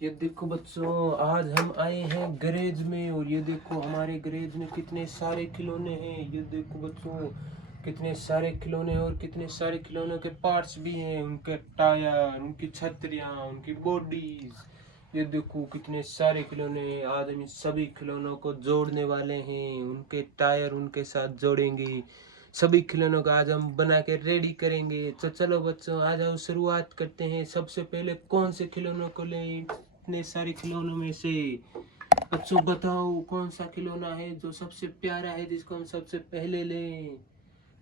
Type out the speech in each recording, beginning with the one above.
ये देखो बच्चों, आज हम आए हैं गैरेज में और ये देखो हमारे गैरेज में कितने सारे खिलौने हैं। ये देखो बच्चों, कितने सारे खिलौने और कितने सारे खिलौनों के पार्ट्स भी हैं, उनके टायर, उनकी छतरियाँ, उनकी बॉडीज। ये देखो कितने सारे खिलौने हैं। आज हम इन सभी खिलौनों को जोड़ने वाले हैं, उनके टायर उनके साथ जोड़ेंगे। सभी खिलौनों का आज हम बना के रेडी करेंगे। तो चलो बच्चों, आ जाओ, शुरुआत करते हैं। सबसे पहले कौन से खिलौनों को लें? इतने सारे खिलौनों में से बच्चों बताओ कौन सा खिलौना है जो सबसे प्यारा है, जिसको हम सबसे पहले लें।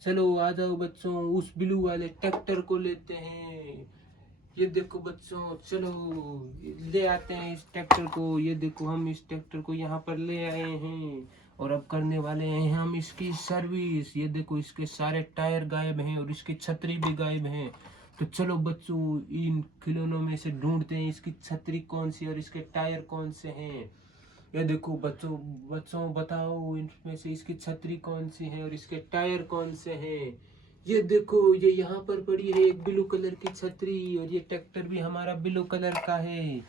चलो आ जाओ बच्चों, उस ब्लू वाले ट्रैक्टर को लेते हैं। ये देखो बच्चों, चलो ले आते हैं इस ट्रैक्टर को। ये देखो हम इस ट्रैक्टर को यहाँ पर ले आए हैं और अब करने वाले हैं हम इसकी सर्विस। ये देखो इसके सारे टायर गायब हैं और इसकी छतरी भी गायब है। तो चलो बच्चों, इन खिलौनों में से ढूंढते हैं इसकी छतरी कौन सी और इसके टायर कौन से हैं। ये देखो बच्चों, बच्चों बताओ इनमें से इसकी छतरी कौन सी है और इसके टायर कौन से हैं। ये देखो, ये यहाँ पर पड़ी है एक ब्लू कलर की छतरी और ये ट्रैक्टर भी हमारा ब्लू कलर का है।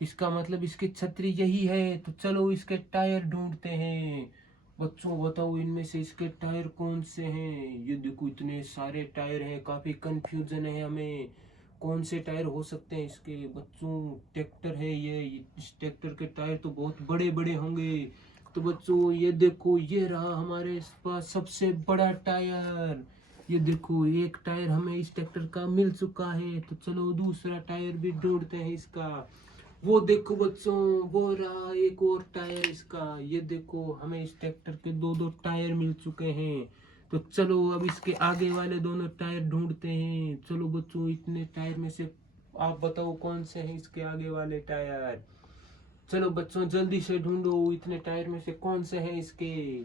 इसका मतलब इसकी छतरी यही है। तो चलो इसके टायर ढूंढते हैं। बच्चों बताओ इनमें से इसके टायर कौन से हैं। ये देखो इतने सारे टायर हैं, काफी कंफ्यूजन है हमें कौन से टायर हो सकते हैं इसके। बच्चों ट्रैक्टर है ये, इस ट्रैक्टर के टायर तो बहुत बड़े बड़े होंगे। तो बच्चों ये देखो, ये रहा हमारे पास सबसे बड़ा टायर। ये देखो एक टायर हमें इस ट्रैक्टर का मिल चुका है। तो चलो दूसरा टायर भी ढूंढते हैं इसका। वो देखो बच्चों, वो रहा एक और टायर इसका। ये देखो हमें इस ट्रैक्टर के दो दो टायर मिल चुके हैं। तो चलो अब इसके आगे वाले दोनों टायर ढूंढते हैं। चलो बच्चों, इतने टायर में से आप बताओ कौन से हैं इसके आगे वाले टायर। चलो बच्चों जल्दी से ढूंढो, इतने टायर में से कौन से हैं इसके,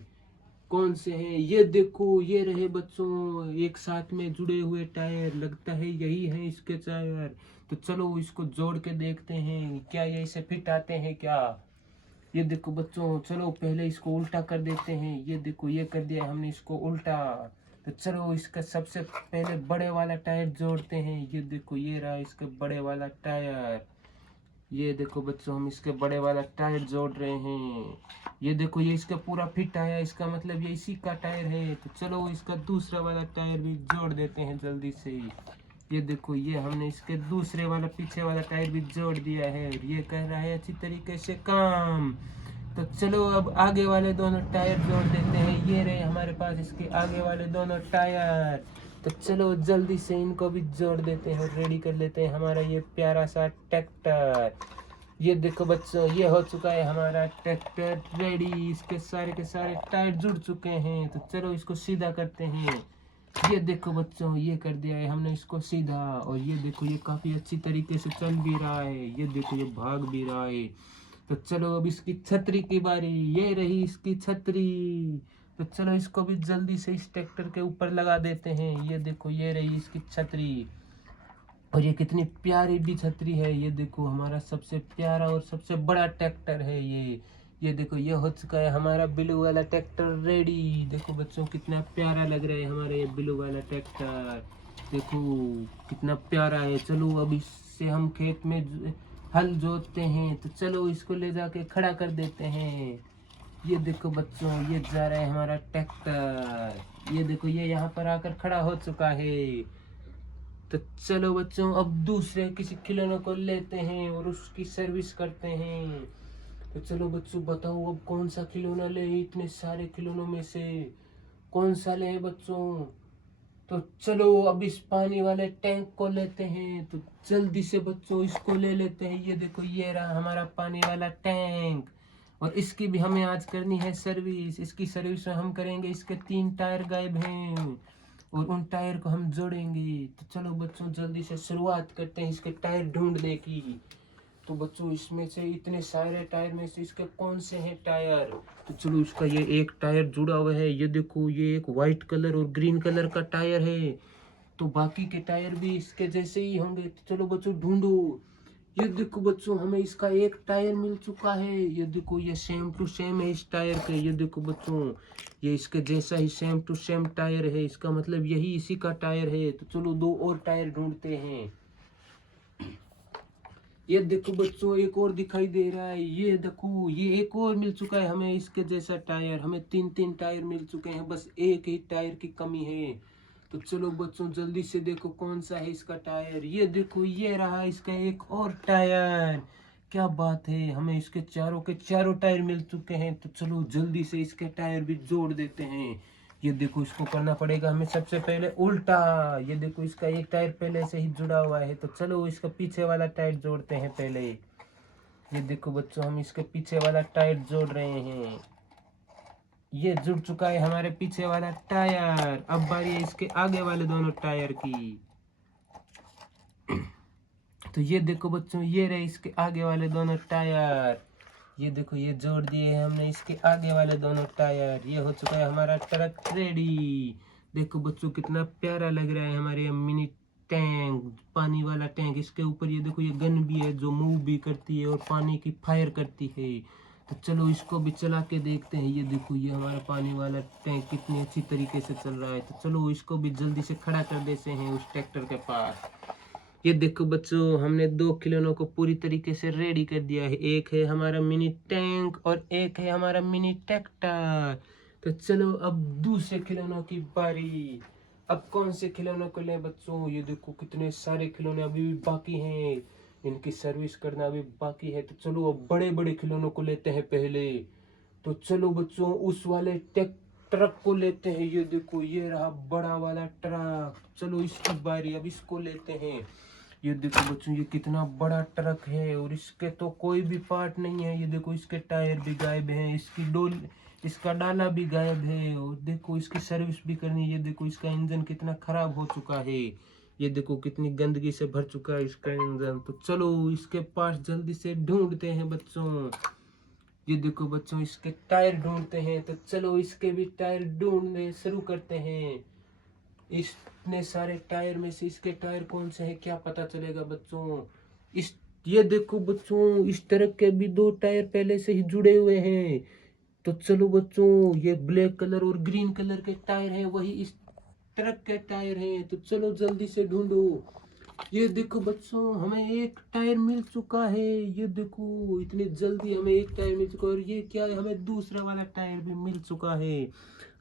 कौन से हैं। ये देखो ये रहे बच्चों एक साथ में जुड़े हुए टायर, लगता है यही है इसके टायर। तो चलो इसको जोड़ के देखते हैं, क्या ये इसे फिट आते हैं क्या। ये देखो बच्चों, चलो पहले इसको उल्टा कर देते हैं। ये देखो ये कर दिया हमने इसको उल्टा। तो चलो इसका सबसे पहले बड़े वाला टायर जोड़ते हैं। ये देखो ये रहा इसका बड़े वाला टायर। ये देखो बच्चों, हम इसके बड़े वाला टायर जोड़ रहे हैं। ये देखो ये इसका पूरा फिट आया, इसका मतलब ये इसी का टायर है। तो चलो इसका दूसरा वाला टायर भी जोड़ देते हैं जल्दी से। ये देखो ये हमने इसके दूसरे वाला पीछे वाला टायर भी जोड़ दिया है और ये कर रहा है अच्छी तरीके से काम। तो चलो अब आगे वाले दोनों टायर जोड़ देते हैं। ये रहे हमारे पास इसके आगे वाले दोनों टायर। तो चलो जल्दी से इनको भी जोड़ देते हैं और रेडी कर लेते हैं हमारा ये प्यारा सा ट्रैक्टर। ये देखो बच्चों, ये हो चुका है हमारा ट्रैक्टर रेडी। इसके सारे के सारे टायर जुड़ चुके हैं। तो चलो इसको सीधा करते हैं। ये देखो बच्चों, ये कर दिया है हमने इसको सीधा और ये देखो ये काफी अच्छी तरीके से चल भी रहा है। ये देखो ये भाग भी रहा है। तो चलो अब इसकी छतरी की बारी। ये रही इसकी छतरी। तो चलो इसको भी जल्दी से इस ट्रैक्टर के ऊपर लगा देते हैं। ये देखो ये रही इसकी छतरी और ये कितनी प्यारी भी छतरी है। ये देखो हमारा सबसे प्यारा और सबसे बड़ा ट्रैक्टर है ये देखो ये हो चुका है हमारा ब्लू वाला ट्रैक्टर रेडी। देखो बच्चों कितना प्यारा लग रहा है हमारा ये ब्लू वाला ट्रैक्टर। देखो कितना प्यारा है। चलो अब इससे हम खेत में हल जोतते हैं। तो चलो इसको ले जाके खड़ा कर देते हैं। ये देखो बच्चों, ये जा रहा है हमारा ट्रैक्टर। ये देखो ये यहाँ पर आकर खड़ा हो चुका है। तो चलो बच्चों, अब दूसरे किसी खिलौने को लेते हैं और उसकी सर्विस करते हैं। तो चलो बच्चों बताओ अब कौन सा खिलौना ले, इतने सारे खिलौनों में से कौन सा ले बच्चों। तो चलो अब इस पानी वाले टैंक को लेते हैं। तो जल्दी से बच्चों इसको ले लेते हैं। ये देखो ये रहा हमारा पानी वाला टैंक और इसकी भी हमें आज करनी है सर्विस। इसकी सर्विस में हम करेंगे, इसके 3 टायर गायब हैं और उन टायर को हम जोड़ेंगे। तो चलो बच्चों जल्दी से शुरुआत करते हैं इसके टायर ढूंढने की। तो बच्चों इसमें से इतने सारे टायर में से इसके कौन से हैं टायर। तो चलो इसका ये एक टायर जुड़ा हुआ है। ये देखो ये एक वाइट कलर और ग्रीन कलर का टायर है। तो बाकी के टायर भी इसके जैसे ही होंगे। तो चलो बच्चों ढूंढो। ये देखो बच्चों, हमें इसका एक टायर मिल चुका है। ये देखो ये सेम टू सेम है इस टायर के। ये देखो बच्चों, ये इसके जैसा ही सेम टू सेम टायर है। इसका मतलब यही इसी का टायर है। तो चलो 2 और टायर ढूंढते हैं। ये देखो बच्चों एक और दिखाई दे रहा है, ये देखो ये एक और मिल चुका है हमें इसके जैसा टायर। हमें तीन तीन टायर मिल चुके हैं, बस एक ही टायर की कमी है। तो चलो बच्चों जल्दी से देखो कौन सा है इसका टायर। ये देखो ये रहा इसका एक और टायर। क्या बात है, हमें इसके चारों के चारों टायर मिल चुके हैं। तो चलो जल्दी से इसके टायर भी जोड़ देते हैं। ये देखो इसको करना पड़ेगा हमें सबसे पहले उल्टा। ये देखो इसका एक टायर पहले से ही जुड़ा हुआ है, तो चलो इसका पीछे वाला टायर जोड़ते हैं पहले। ये देखो बच्चों हम इसके पीछे वाला टायर जोड़ रहे हैं। ये जुड़ चुका है हमारे पीछे वाला टायर। अब बारी है इसके आगे वाले दोनों टायर की। तो ये देखो बच्चों ये रहे इसके आगे वाले दोनों टायर। ये देखो ये जोड़ दिए हैं हमने इसके आगे वाले दोनों टायर। ये हो चुका है हमारा ट्रक रेडी। देखो बच्चों कितना प्यारा लग रहा है हमारे मिनी टैंक, पानी वाला टैंक। इसके ऊपर ये देखो ये गन भी है जो मूव भी करती है और पानी की फायर करती है। तो चलो इसको भी चला के देखते हैं। ये देखो ये हमारा पानी वाला टैंक कितनी अच्छी तरीके से चल रहा है। तो चलो इसको भी जल्दी से खड़ा कर देते हैं उस ट्रैक्टर के पास। ये देखो बच्चों हमने दो खिलौनों को पूरी तरीके से रेडी कर दिया है। एक है हमारा मिनी टैंक और एक है हमारा मिनी ट्रैक्टर। तो चलो अब दूसरे खिलौनों की बारी। अब कौन से खिलौनों को लें बच्चों? ये देखो कितने सारे खिलौने अभी भी बाकी हैं, इनकी सर्विस करना अभी बाकी है। तो चलो अब बड़े बड़े खिलौनों को लेते हैं पहले। तो चलो बच्चों उस वाले ट्रक को लेते हैं। ये देखो ये रहा बड़ा वाला ट्रक। चलो इसकी बारी, अब इसको लेते हैं। ये देखो बच्चों ये कितना बड़ा ट्रक है और इसके तो कोई भी पार्ट नहीं है। ये देखो इसके टायर भी गायब हैं, इसका डाला भी गायब है और देखो इसकी सर्विस भी करनी है। ये देखो इसका इंजन कितना खराब हो चुका है। ये देखो कितनी गंदगी से भर चुका है इसका इंजन। तो चलो इसके पास जल्दी से ढूंढते हैं बच्चों। ये देखो बच्चों इसके टायर ढूंढते हैं। तो चलो इसके भी टायर ढूंढने शुरू करते हैं। इतने सारे टायर में से इसके टायर कौन से हैं क्या पता चलेगा बच्चों। इस ये देखो बच्चों इस ट्रक के भी दो टायर पहले से ही जुड़े हुए हैं। तो चलो बच्चों ये ब्लैक कलर और ग्रीन कलर के टायर हैं, वही इस ट्रक के टायर हैं। तो चलो जल्दी से ढूंढो। ये देखो बच्चों हमें एक टायर मिल चुका है। ये देखो इतनी जल्दी हमें एक टायर मिल चुका है और ये क्या है हमें दूसरा वाला टायर भी मिल चुका है।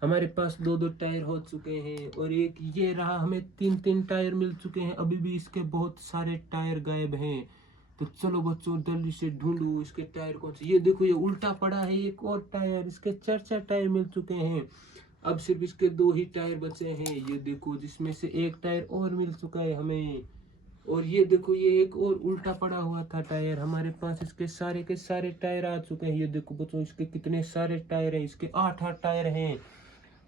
हमारे पास दो दो टायर हो चुके हैं और एक ये रहा हमें तीन तीन टायर मिल चुके हैं। अभी भी इसके बहुत सारे टायर गायब हैं। तो चलो बच्चों जल्दी से ढूंढो इसके टायर कौन से। ये देखो ये उल्टा पड़ा है एक और टायर, इसके चार चार टायर मिल चुके हैं। अब सिर्फ इसके दो ही टायर बचे हैं। ये देखो जिसमें से एक टायर और मिल चुका है हमें। और ये देखो ये एक और उल्टा पड़ा हुआ था टायर। हमारे पास इसके सारे के सारे टायर आ चुके हैं। ये देखो बच्चों इसके कितने सारे टायर हैं, इसके 8 टायर हैं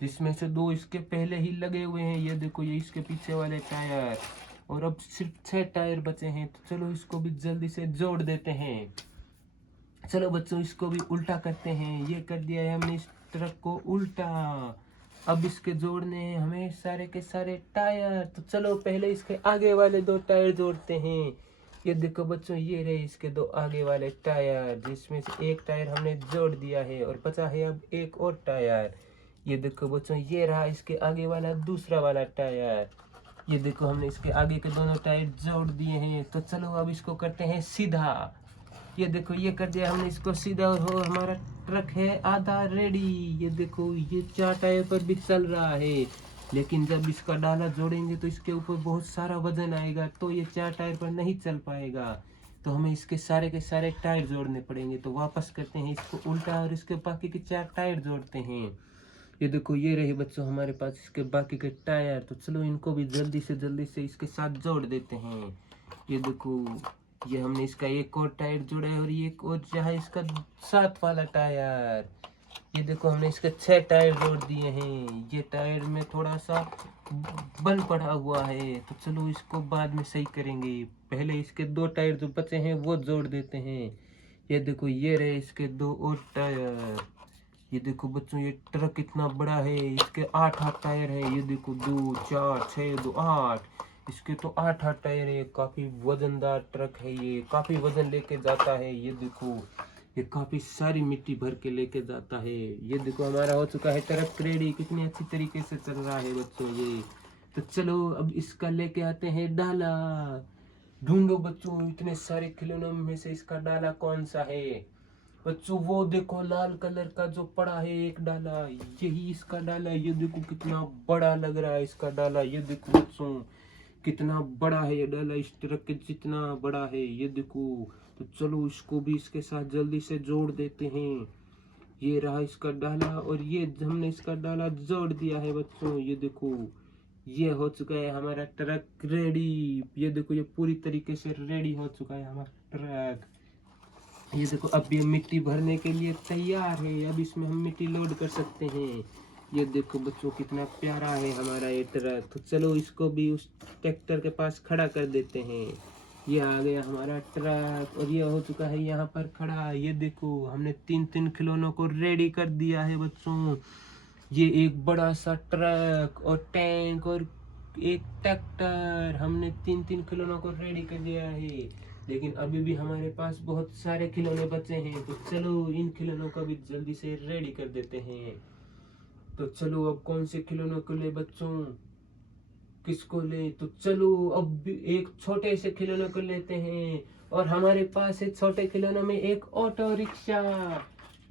जिसमें से दो इसके पहले ही लगे हुए हैं। ये देखो ये इसके पीछे वाले टायर। और अब सिर्फ 6 टायर बचे हैं। तो चलो इसको भी जल्दी से जोड़ देते हैं। चलो बच्चों इसको भी उल्टा करते हैं। ये कर दिया है हमने इस ट्रक को उल्टा। अब इसके जोड़ने हैं हमें सारे के सारे टायर। तो चलो पहले इसके आगे वाले दो टायर जोड़ते हैं। ये देखो बच्चों ये रहे इसके दो आगे वाले टायर, जिसमें से एक टायर हमने जोड़ दिया है और बचा है अब एक और टायर। ये देखो बच्चों ये रहा इसके आगे वाला दूसरा वाला टायर। ये देखो हमने इसके आगे के दोनों टायर जोड़ दिए हैं। तो चलो अब इसको करते हैं सीधा। ये देखो ये कर दिया हमने इसको सीधा और हो हमारा ट्रक है आधा रेडी। ये देखो ये 4 टायर पर भी चल रहा है, लेकिन जब इसका डाला जोड़ेंगे तो इसके ऊपर बहुत सारा वजन आएगा, तो ये 4 टायर पर नहीं चल पाएगा। तो हमें इसके सारे के सारे टायर जोड़ने पड़ेंगे। तो वापस करते हैं इसको उल्टा और इसके बाकी के 4 टायर जोड़ते हैं। ये देखो ये रहे बच्चों हमारे पास इसके बाकी के टायर। तो चलो इनको भी जल्दी से इसके साथ जोड़ देते हैं। ये देखो ये हमने इसका एक और टायर जोड़ा है और ये एक और जहाँ इसका 7 वाला टायर। ये देखो हमने इसके 6 टायर जोड़ दिए हैं। ये टायर में थोड़ा सा बल पड़ा हुआ है, तो चलो इसको बाद में सही करेंगे। पहले इसके 2 टायर जो बचे हैं वो जोड़ देते हैं। ये देखो ये रहे इसके 2 और टायर। ये देखो बच्चों ये ट्रक कितना बड़ा है, इसके 8 टायर है। ये देखो 2 4 6 2 8, इसके तो 8 टायर है। काफी वजनदार ट्रक है, ये काफी वजन लेके जाता है। ये देखो ये काफी सारी मिट्टी भर के लेके जाता है। ये देखो हमारा हो चुका है ट्रक रेडी, कितनी अच्छी तरीके से चल रहा है बच्चों ये। तो चलो अब इसका लेके आते हैं डाला। ढूंढो बच्चों, इतने सारे खिलौनों में से इसका डाला कौन सा है। बच्चों वो देखो लाल कलर का जो पड़ा है एक डाला, यही इसका डाला है। ये देखो कितना बड़ा लग रहा है इसका डाला। ये देखो बच्चों कितना बड़ा है ये डाला, इस ट्रक के जितना बड़ा है ये देखो। तो चलो इसको भी इसके साथ जल्दी से जोड़ देते हैं। ये रहा इसका डाला और ये हमने इसका डाला जोड़ दिया है बच्चों। ये देखो ये हो चुका है हमारा ट्रक रेडी। ये देखो ये पूरी तरीके से रेडी हो चुका है हमारा ट्रक। ये देखो अब ये मिट्टी भरने के लिए तैयार है। अब इसमें हम मिट्टी लोड कर सकते हैं। ये देखो बच्चों कितना प्यारा है हमारा ये ट्रक। तो चलो इसको भी उस ट्रैक्टर के पास खड़ा कर देते हैं। ये आ गया हमारा ट्रक और ये हो चुका है यहाँ पर खड़ा। ये देखो हमने तीन तीन खिलौनों को रेडी कर दिया है बच्चों। ये एक बड़ा सा ट्रक और टैंक और एक ट्रैक्टर, हमने तीन तीन खिलौनों को रेडी कर दिया है। लेकिन अभी भी हमारे पास बहुत सारे खिलौने बचे हैं। तो चलो इन खिलौनों को भी जल्दी से रेडी कर देते हैं। तो चलो अब कौन से खिलौनों को ले बच्चों, किसको ले। तो चलो अब भी एक छोटे से खिलौने को लेते हैं। और हमारे पास है छोटे खिलौनों में एक ऑटो रिक्शा।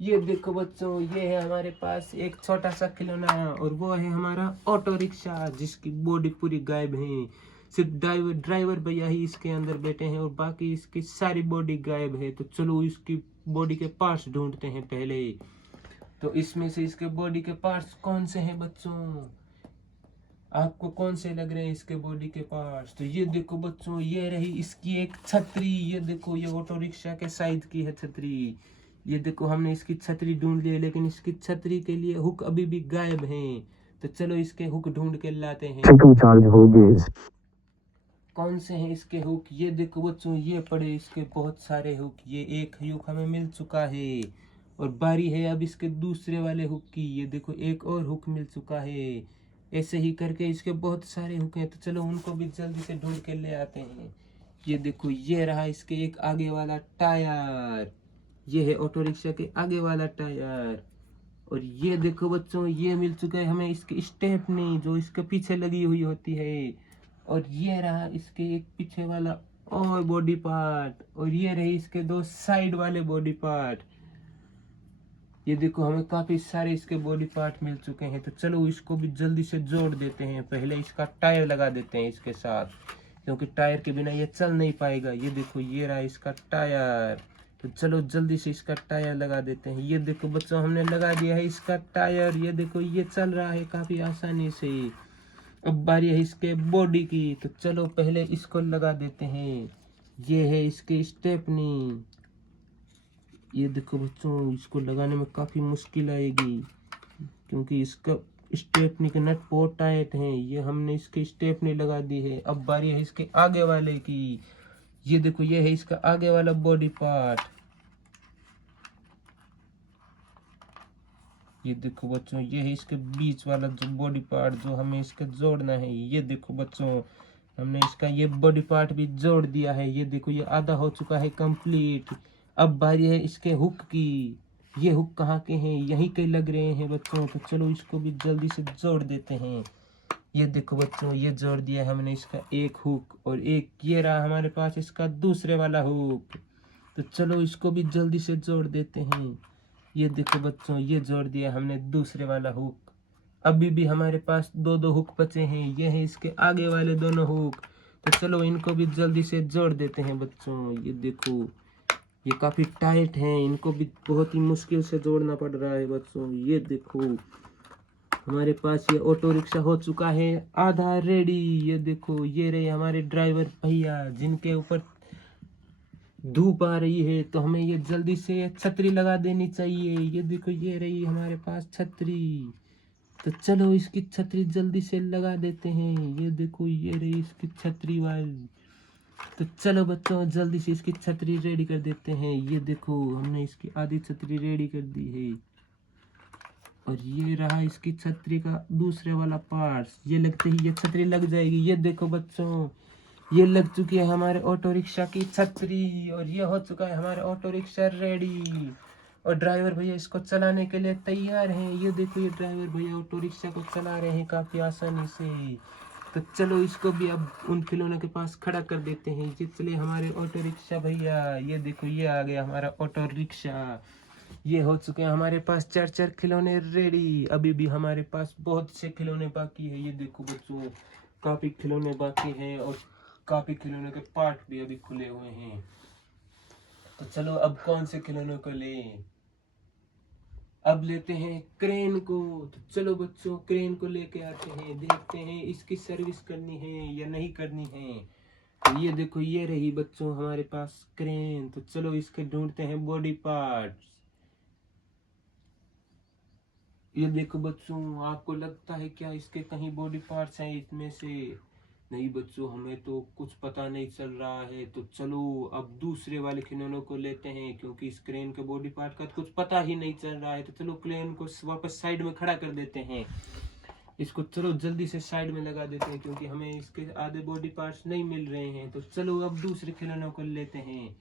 ये देखो बच्चों ये है हमारे पास एक छोटा सा खिलौना और वो है हमारा ऑटो रिक्शा जिसकी बॉडी पूरी गायब है। सिर्फ ड्राइवर भैया ही इसके अंदर बैठे हैं और बाकी इसकी सारी बॉडी गायब है। तो चलो इसकी बॉडी के पार्ट्स ढूंढते हैं पहले। तो इसमें से इसके बॉडी के पार्ट्स कौन से हैं बच्चों, आपको कौन से लग रहे हैं इसके बॉडी के पार्ट्स। तो ये देखो बच्चों ये रही इसकी एक छतरी। ये देखो ये ऑटो रिक्शा के साइज की है छतरी। ये देखो हमने इसकी छतरी ढूंढ ली है लेकिन इसकी छतरी के लिए हुक अभी भी गायब हैं। तो चलो इसके हुक ढूंढ के लाते हैं। कौन से हैं इसके हुक। ये देखो बच्चों ये पड़े इसके बहुत सारे हुक। ये एक हुक हमें मिल चुका है और बारी है अब इसके दूसरे वाले हुक की। ये देखो एक और हुक मिल चुका है। ऐसे ही करके इसके बहुत सारे हुक हैं। तो चलो उनको भी जल्दी से ढूंढ के ले आते हैं। ये देखो ये रहा इसके एक आगे वाला टायर। ये है ऑटो रिक्शा के आगे वाला टायर। और ये देखो बच्चों ये मिल चुका है हमें इसके स्टेपनी जो इसके पीछे लगी हुई होती है। और ये रहा इसके एक पीछे वाला और बॉडी पार्ट। और ये रही इसके दो साइड वाले बॉडी पार्ट। ये देखो हमें काफी सारे इसके बॉडी पार्ट मिल चुके हैं। तो चलो इसको भी जल्दी से जोड़ देते हैं। पहले इसका टायर लगा देते हैं इसके साथ, क्योंकि टायर के बिना ये चल नहीं पाएगा। ये देखो ये रहा इसका टायर। तो चलो जल्दी से इसका टायर लगा देते हैं। ये देखो बच्चों हमने लगा दिया है इसका टायर। ये देखो ये चल रहा है काफी आसानी से। अब बारी है इसके बॉडी की। तो चलो पहले इसको लगा देते हैं। ये है इसके स्टेपनी। ये देखो बच्चों इसको लगाने में काफी मुश्किल आएगी क्योंकि इसका स्टेपनी के नट बहुत टाइट हैं। ये हमने इसके स्टेपनी लगा दी है। अब बारी है इसके आगे वाले की। ये देखो ये है इसका आगे वाला बॉडी पार्ट। ये देखो बच्चों ये है इसके बीच वाला जो बॉडी पार्ट जो हमें इसका जोड़ना है। ये देखो बच्चों हमने इसका ये बॉडी पार्ट भी जोड़ दिया है। ये देखो ये आधा हो चुका है कंप्लीट। अब बारी है इसके हुक की। ये हुक कहाँ के हैं, यहीं के लग रहे हैं बच्चों। तो चलो इसको भी जल्दी से जोड़ देते हैं। ये देखो बच्चों ये जोड़ दिया है हमने इसका एक हुक और एक ये रहा हमारे पास इसका दूसरे वाला हुक। तो चलो इसको भी जल्दी से जोड़ देते हैं। ये देखो बच्चों ये जोड़ दिया हमने दूसरे वाला हुक। अभी भी हमारे पास दो दो हुक बचे हैं। ये है इसके आगे वाले दोनों हुक। तो चलो इनको भी जल्दी से जोड़ देते हैं बच्चों। ये देखो ये काफी टाइट हैं, इनको भी बहुत ही मुश्किल से जोड़ना पड़ रहा है बच्चों। ये देखो हमारे पास ये ऑटो रिक्शा हो चुका है आधा रेडी। ये देखो ये रहे हमारे ड्राइवर भैया जिनके ऊपर धूप आ रही है। तो हमें ये जल्दी से छतरी लगा देनी चाहिए। ये देखो ये रही हमारे पास छतरी। तो चलो इसकी छतरी जल्दी से लगा देते हैं। ये देखो ये रही इसकी छतरी वाली। तो चलो बच्चों जल्दी से इसकी छतरी रेडी कर देते हैं। ये देखो हमने इसकी आधी छतरी रेडी कर दी है। और ये रहा इसकी छतरी का दूसरे वाला पार्ट्स। ये लगते ही ये छतरी लग जाएगी। ये देखो बच्चों ये लग चुकी है हमारे ऑटो रिक्शा की छतरी। और ये हो चुका है हमारा ऑटो रिक्शा रेडी। और ड्राइवर भैया इसको चलाने के लिए तैयार हैं। ये देखो ये ड्राइवर भैया ऑटो रिक्शा को चला रहे हैं काफी आसानी से। तो तो चलो इसको भी अब उन खिलौनों के पास खड़ा कर देते हैं। ये चले हमारे ऑटो रिक्शा भैया, ये देखो ये आ गया हमारा ऑटो रिक्शा। ये हो चुके हैं हमारे पास 4-4 खिलौने रेडी। अभी भी हमारे पास बहुत से खिलौने बाकी है। ये देखो बच्चों, काफी खिलौने बाकी हैं और काफी खिलौने के पार्ट भी अभी खुले हुए हैं। तो चलो अब कौन से खिलौनों को लें? अब लेते हैं क्रेन को। तो चलो बच्चों क्रेन को लेके आते हैं, देखते हैं इसकी सर्विस करनी है या नहीं करनी है। तो ये देखो ये रही बच्चों हमारे पास क्रेन। तो चलो इसके ढूंढते हैं बॉडी पार्ट्स। ये देखो बच्चों, आपको लगता है क्या इसके कहीं बॉडी पार्ट्स हैं इसमें से? नहीं बच्चों, हमें तो कुछ पता नहीं चल रहा है। तो चलो अब दूसरे वाले खिलौनों को लेते हैं, क्योंकि इस क्रेन के बॉडी पार्ट का कुछ पता ही नहीं चल रहा है। तो चलो क्रेन को वापस साइड में खड़ा कर देते हैं। इसको चलो जल्दी से साइड में लगा देते हैं, क्योंकि हमें इसके आधे बॉडी पार्ट्स नहीं मिल रहे हैं। तो चलो अब दूसरे खिलौनों को लेते हैं।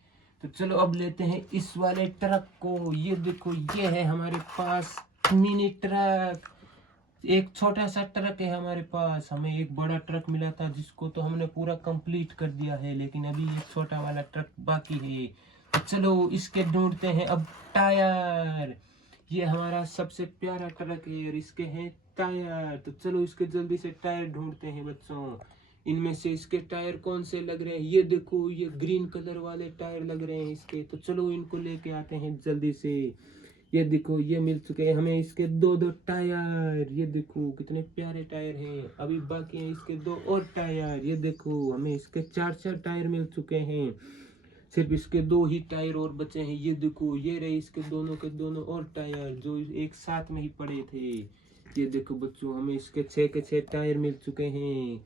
तो चलो अब लेते हैं इस वाले ट्रक को। ये देखो ये है हमारे पास मिनी ट्रक। एक छोटा सा ट्रक है हमारे पास, हमें एक बड़ा ट्रक मिला था जिसको तो हमने पूरा कंप्लीट कर दिया है, लेकिन अभी एक छोटा वाला ट्रक बाकी है। तो चलो इसके ढूंढते हैं अब टायर। ये हमारा सबसे प्यारा ट्रक है और इसके हैं टायर। तो चलो इसके जल्दी से टायर ढूंढते हैं बच्चों। इनमें से इसके टायर कौन से लग रहे हैं? ये देखो ये ग्रीन कलर वाले टायर लग रहे हैं इसके। तो चलो इनको लेके आते हैं जल्दी से। ये देखो ये मिल चुके हैं हमें इसके 2-2 टायर। ये देखो कितने प्यारे टायर हैं। अभी बाकी हैं इसके 2 और टायर। ये देखो हमें इसके 4-4 टायर मिल चुके हैं। सिर्फ इसके 2 ही टायर और बचे हैं। ये देखो ये रहे इसके दोनों के दोनों और टायर जो एक साथ में ही पड़े थे। ये देखो बच्चों, हमें इसके 6 के 6 टायर मिल चुके हैं।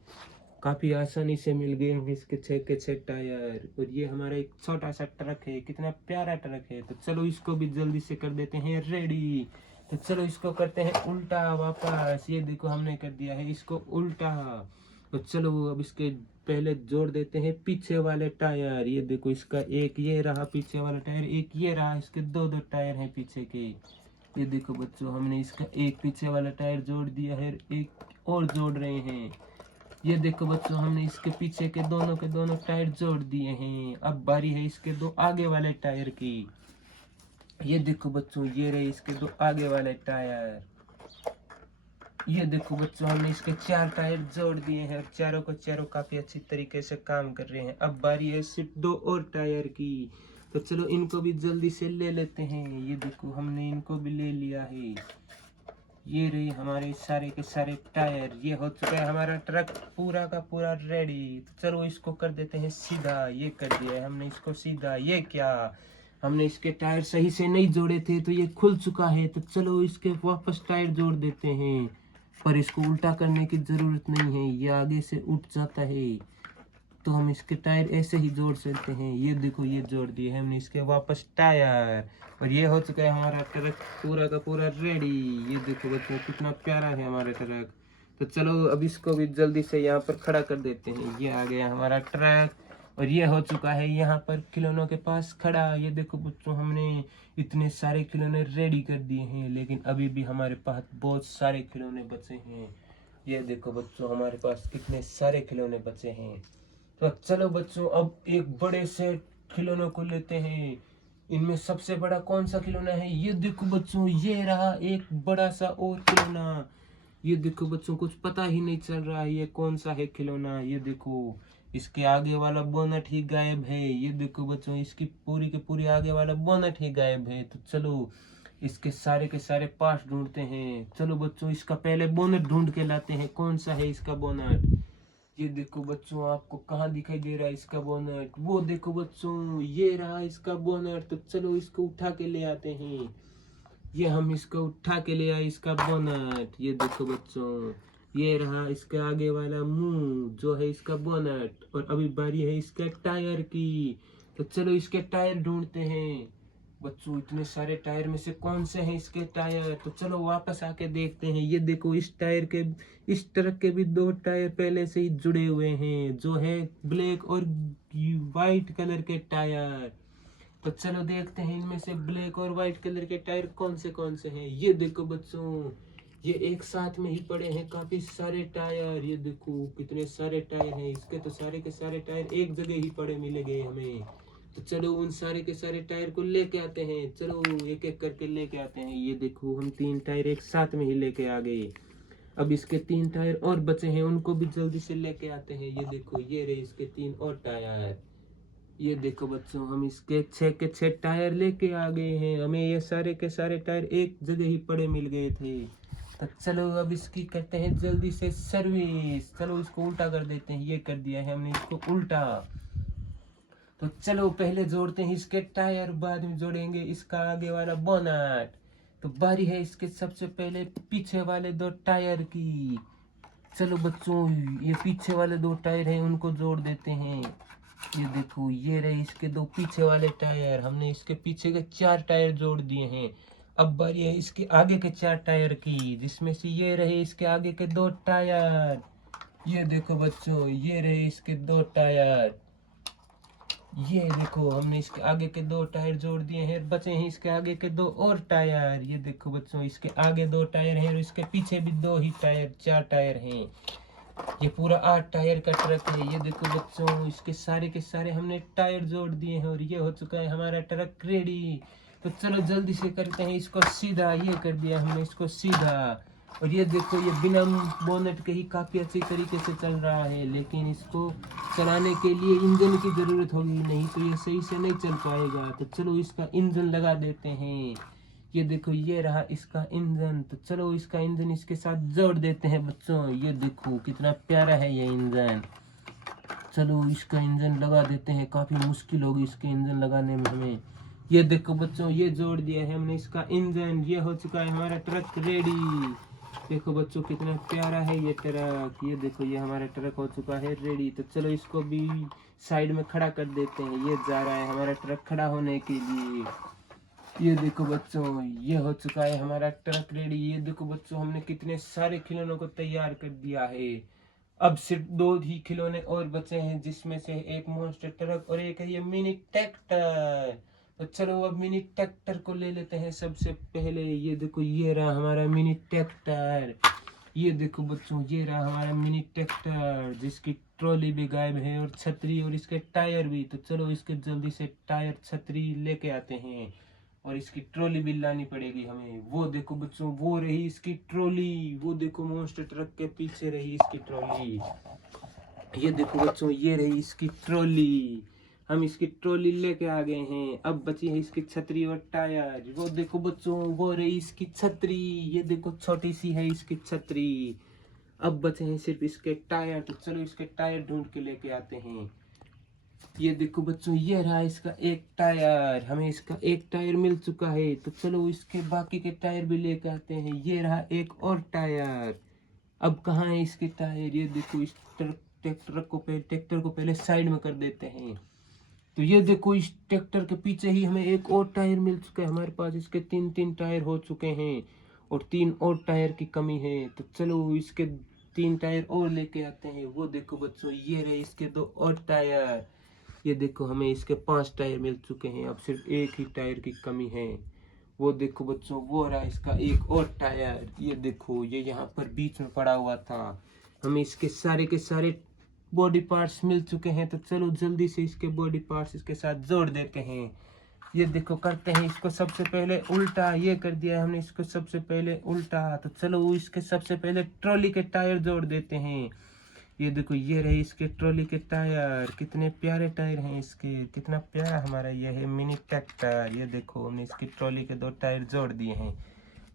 काफी आसानी से मिल गए हमें इसके 6 के 6 टायर। और ये हमारा एक छोटा सा ट्रक है, कितना प्यारा ट्रक है। तो चलो इसको भी जल्दी से कर देते हैं रेडी। तो चलो इसको करते हैं उल्टा वापस। ये देखो हमने कर दिया है इसको उल्टा। तो चलो अब इसके पहले जोड़ देते हैं पीछे वाले टायर। ये देखो इसका एक ये रहा पीछे वाला टायर, एक ये रहा, इसके 2-2 टायर हैं पीछे के। ये देखो बच्चों, हमने इसका एक पीछे वाला टायर जोड़ दिया है, एक और जोड़ रहे हैं। ये देखो बच्चों, हमने इसके पीछे के दोनों टायर जोड़ दिए हैं। अब बारी है इसके 2 आगे वाले टायर की। ये देखो बच्चों, ये रहे इसके 2 आगे वाले टायर। ये देखो बच्चों, हमने इसके 4 टायर जोड़ दिए हैं और चारों को चारों काफी अच्छी तरीके से काम कर रहे हैं। अब बारी है सिर्फ 2 और टायर की। तो चलो इनको भी जल्दी से ले लेते हैं। ये देखो हमने इनको भी ले लिया है। ये रही हमारे सारे के सारे टायर। ये हो चुका है हमारा ट्रक पूरा का पूरा रेडी। तो चलो इसको कर देते हैं सीधा। ये कर दिया है हमने इसको सीधा। ये क्या, हमने इसके टायर सही से नहीं जोड़े थे तो ये खुल चुका है। तो चलो इसके वापस टायर जोड़ देते हैं, पर इसको उल्टा करने की जरूरत नहीं है, ये आगे से उठ जाता है। तो हम इसके टायर ऐसे ही जोड़ सकते हैं। ये देखो ये जोड़ दिए हमने इसके वापस टायर। और ये हो चुका है हमारा ट्रक पूरा का पूरा रेडी। ये देखो बच्चों कितना प्यारा है हमारा ट्रक। तो चलो अब इसको भी जल्दी से यहाँ पर खड़ा कर देते हैं। ये आ गया हमारा ट्रक और ये हो चुका है यहाँ पर खिलौनों के पास खड़ा। ये देखो बच्चों, हमने इतने सारे खिलौने रेडी कर दिए हैं, लेकिन अभी भी हमारे पास बहुत सारे खिलौने बचे हैं। ये देखो बच्चों, हमारे पास कितने सारे खिलौने बचे हैं। तो चलो बच्चों अब एक बड़े से खिलौनों को लेते हैं। इनमें सबसे बड़ा कौन सा खिलौना है? ये देखो बच्चों, ये रहा एक बड़ा सा और खिलौना। ये देखो बच्चों, कुछ पता ही नहीं चल रहा है ये कौन सा है खिलौना। ये देखो इसके आगे वाला बोनट ही गायब है। ये देखो बच्चों, इसकी पूरी के पूरी आगे वाला बोनट ही गायब है। तो चलो इसके सारे के सारे पार्ट ढूंढते हैं। चलो बच्चों, इसका पहले बोनट ढूंढ के लाते हैं। कौन सा है इसका बोनट? ये देखो बच्चों, आपको कहाँ दिखाई दे रहा है इसका बोनट? वो देखो बच्चों, ये रहा इसका बोनट। तो चलो इसको उठा के ले आते हैं। ये हम इसको उठा के ले आए इसका बोनट। ये देखो बच्चों, ये रहा इसका आगे वाला मुंह जो है इसका बोनट। और अभी बारी है इसके टायर की। तो चलो इसके टायर ढूंढते हैं। बच्चों इतने सारे टायर में से कौन से हैं इसके टायर? तो चलो वापस आके देखते हैं। ये देखो इस टायर के, इस ट्रक के भी 2 टायर पहले से ही जुड़े हुए हैं, जो है ब्लैक और वाइट कलर के टायर। तो चलो देखते हैं इनमें से ब्लैक और व्हाइट कलर के टायर कौन से हैं। ये देखो बच्चों, ये एक साथ में ही पड़े हैं काफी सारे टायर। ये देखो कितने सारे टायर हैं इसके, तो सारे के सारे टायर एक जगह ही पड़े मिलेंगे हमें। तो चलो उन सारे के सारे टायर को लेके आते हैं, चलो एक एक करके लेके आते हैं। ये देखो हम 3 टायर एक साथ में ही लेके आ गए। अब इसके 3 टायर और बचे हैं, उनको भी जल्दी से लेके आते हैं। ये देखो ये रहे इसके 3 और टायर। ये देखो बच्चों हम इसके 6 के 6 टायर लेके आ गए हैं। हमें ये सारे के सारे टायर एक जगह ही पड़े मिल गए थे। तो चलो अब इसकी करते हैं जल्दी से सर्विस। चलो इसको उल्टा कर देते हैं, ये कर दिया है हमने इसको उल्टा। तो चलो पहले जोड़ते हैं इसके टायर, बाद में जोड़ेंगे इसका आगे वाला बोनट। तो बारी है इसके सबसे पहले पीछे वाले 2 टायर की। चलो बच्चों ये पीछे वाले 2 टायर हैं उनको जोड़ देते हैं। ये देखो ये रहे इसके 2 पीछे वाले टायर, हमने इसके पीछे के 4 टायर जोड़ दिए हैं। अब बारी है इसके आगे के 4 टायर की, जिसमें से ये रहे इसके आगे के 2 टायर। ये देखो बच्चों ये रहे इसके 2 टायर। ये देखो हमने इसके आगे के 2 टायर जोड़ दिए हैं, बचे हैं इसके आगे के 2 और टायर। ये देखो बच्चों इसके आगे 2 टायर हैं और इसके पीछे भी 2 ही टायर, 4 टायर हैं। ये पूरा 8 टायर का ट्रक है। ये देखो बच्चों इसके सारे के सारे हमने टायर जोड़ दिए हैं और ये हो चुका है हमारा ट्रक रेडी। तो चलो जल्दी से करते हैं इसको सीधा। ये कर दिया हमने इसको सीधा। और ये देखो ये बिना बोनट के ही काफ़ी अच्छी तरीके से चल रहा है, लेकिन इसको चलाने के लिए इंजन की ज़रूरत होगी, नहीं तो ये सही से नहीं चल पाएगा। तो चलो इसका इंजन लगा देते हैं। ये देखो ये रहा इसका इंजन। तो चलो इसका इंजन इसके साथ जोड़ देते हैं बच्चों। ये देखो कितना प्यारा है ये इंजन। चलो इसका इंजन लगा देते हैं, काफ़ी मुश्किल होगी इसके इंजन लगाने में हमें। ये देखो बच्चों ये जोड़ दिया है हमने इसका इंजन। ये हो चुका है हमारा ट्रक रेडी। देखो बच्चों कितना प्यारा है ये ट्रक। ये देखो ये हमारा ट्रक हो चुका है रेडी। तो चलो इसको भी साइड में खड़ा कर देते हैं। ये जा रहा है हमारा ट्रक खड़ा होने के लिए। ये देखो बच्चों ये हो चुका है हमारा ट्रक रेडी। ये देखो बच्चों हमने कितने सारे खिलौनों को तैयार कर दिया है। अब सिर्फ 2 ही खिलौने और बचे हैं, जिसमें से एक मॉन्स्टर ट्रक और एक है ये मिनी ट्रैक्टर। तो चलो अब मिनी ट्रैक्टर को ले लेते हैं सबसे पहले। ये देखो ये रहा हमारा मिनी ट्रैक्टर। ये देखो बच्चों ये रहा हमारा मिनी ट्रैक्टर, जिसकी ट्रॉली भी गायब है और छतरी और इसके टायर भी। तो चलो इसके जल्दी से टायर छतरी लेके आते हैं और इसकी ट्रॉली भी लानी पड़ेगी हमें। वो देखो बच्चों वो रही इसकी ट्रॉली। वो देखो मॉन्स्टर ट्रक के पीछे रही इसकी ट्रॉली। ये देखो बच्चों ये रही इसकी ट्रॉली। हम इसकी ट्रॉली लेके आ गए हैं। अब बची है इसकी छतरी और टायर। वो देखो बच्चों वो रही इसकी छतरी। ये देखो छोटी सी है इसकी छतरी। अब बचे हैं सिर्फ इसके टायर। तो चलो इसके टायर ढूंढ के लेके आते हैं। ये देखो बच्चों ये रहा इसका एक टायर। हमें इसका एक टायर मिल चुका है। तो चलो इसके बाकी के टायर भी लेके आते हैं। ये रहा एक और टायर। अब कहाँ है इसके टायर? ये देखो इस ट्रैक्टर को पहले साइड में कर देते हैं। तो ये देखो इस ट्रैक्टर के पीछे ही हमें एक और टायर मिल चुका है। हमारे पास इसके 3 टायर हो चुके हैं और 3 और टायर की कमी है। तो चलो इसके 3 टायर और लेके आते हैं। वो देखो बच्चों ये रहे इसके 2 और टायर। ये देखो हमें इसके 5 टायर मिल चुके हैं। अब सिर्फ एक ही टायर की कमी है। वो देखो बच्चों वो रहा इसका एक और टायर। ये देखो ये यहाँ पर बीच में पड़ा हुआ था। हमें इसके सारे के सारे बॉडी पार्ट्स मिल चुके हैं। तो चलो जल्दी से इसके बॉडी पार्ट्स इसके साथ जोड़ देते हैं। ये देखो करते हैं इसको सबसे पहले उल्टा। ये कर दिया है हमने इसको सबसे पहले उल्टा। तो चलो इसके सबसे पहले ट्रॉली के टायर जोड़ देते हैं। ये देखो ये रहे इसके ट्रॉली के टायर। कितने प्यारे टायर हैं इसके, कितना प्यारा हमारा ये है मिनी ट्रैक्टर। ये देखो हमने इसकी ट्रॉली के 2 टायर जोड़ दिए हैं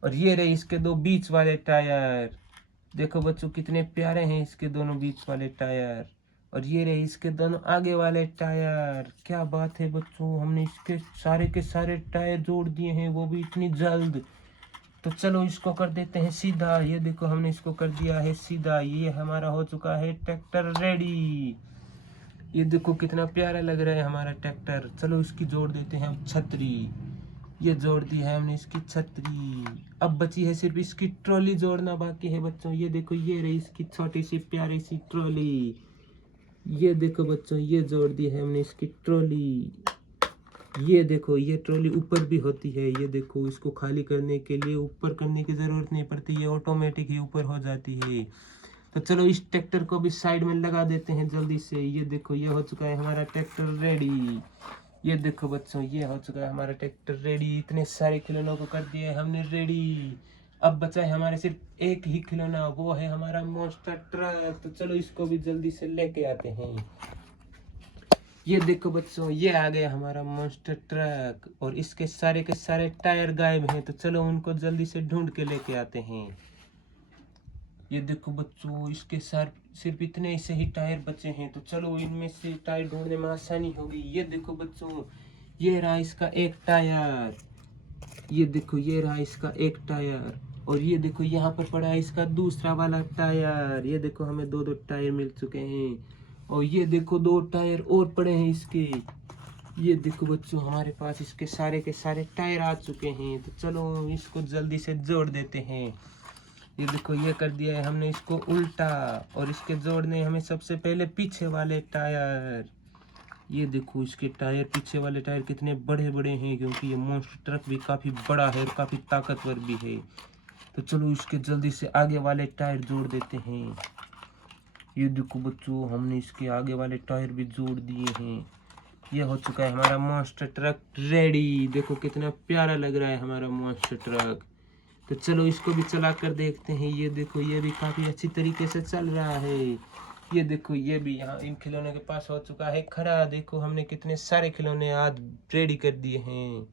और ये रहे इसके 2 बीच वाले टायर। देखो बच्चों कितने प्यारे हैं इसके दोनों बीच वाले टायर। और ये रहे इसके दोनों आगे वाले टायर। क्या बात है बच्चों, हमने इसके सारे के सारे टायर जोड़ दिए हैं, वो भी इतनी जल्द। तो चलो इसको कर देते हैं सीधा। ये देखो हमने इसको कर दिया है सीधा। ये हमारा हो चुका है ट्रैक्टर रेडी। ये देखो कितना प्यारा लग रहा है हमारा ट्रैक्टर। चलो इसकी जोड़ देते हैं हम छतरी। ये जोड़ दी है हमने इसकी छतरी। अब बची है सिर्फ इसकी ट्रॉली जोड़ना बाकी है बच्चों। ये देखो ये रही इसकी छोटी सी प्यारी सी ट्रॉली। ये देखो बच्चों ये जोड़ दी है हमने इसकी ट्रॉली। ये देखो ये ट्रॉली ऊपर भी होती है, ये देखो इसको खाली करने के लिए ऊपर करने की ज़रूरत नहीं पड़ती, ये ऑटोमेटिक ही ऊपर हो जाती है। तो चलो इस ट्रैक्टर को भी साइड में लगा देते हैं जल्दी से। ये देखो ये हो चुका है हमारा ट्रैक्टर रेडी। ये देखो बच्चों ये हो चुका है हमारा ट्रैक्टर रेडी। इतने सारे खिलौनों को कर दिया है हमने रेडी। अब बचा है हमारे सिर्फ एक ही खिलौना, वो है हमारा मॉन्स्टर ट्रक। तो चलो इसको भी जल्दी से लेके आते हैं। ये देखो बच्चों ये आ गया हमारा मॉन्स्टर ट्रक और इसके सारे के सारे टायर गायब हैं। तो चलो उनको जल्दी से ढूंढ के लेके आते हैं। ये देखो बच्चों इसके सार सिर्फ इतने से ही टायर बचे हैं। तो चलो इनमें से टायर ढूंढने में आसानी होगी। ये देखो बच्चों ये रहा इसका एक टायर, ये देखो ये रहा इसका एक टायर और ये देखो यहाँ पर पड़ा है इसका दूसरा वाला टायर। ये देखो हमें दो दो टायर मिल चुके हैं और ये देखो दो टायर और पड़े हैं इसके। ये देखो बच्चों हमारे पास इसके सारे के सारे टायर आ चुके हैं। तो चलो इसको जल्दी से जोड़ देते हैं। ये देखो ये कर दिया है हमने इसको उल्टा और इसके जोड़ने हमें सबसे पहले पीछे वाले टायर। ये देखो इसके टायर पीछे वाले टायर कितने बड़े बड़े हैं, क्योंकि ये मॉन्स्टर ट्रक भी काफ़ी बड़ा है और काफ़ी ताकतवर भी है। तो चलो इसके जल्दी से आगे वाले टायर जोड़ देते हैं। ये देखो बच्चों हमने इसके आगे वाले टायर भी जोड़ दिए हैं। ये हो चुका है हमारा मॉन्स्टर ट्रक रेडी। देखो कितना प्यारा लग रहा है हमारा मॉन्स्टर ट्रक। तो चलो इसको भी चला कर देखते हैं। ये देखो ये भी काफ़ी अच्छी तरीके से चल रहा है। ये देखो ये भी यहाँ इन खिलौनों के पास हो चुका है खड़ा। देखो हमने कितने सारे खिलौने आज रेडी कर दिए हैं।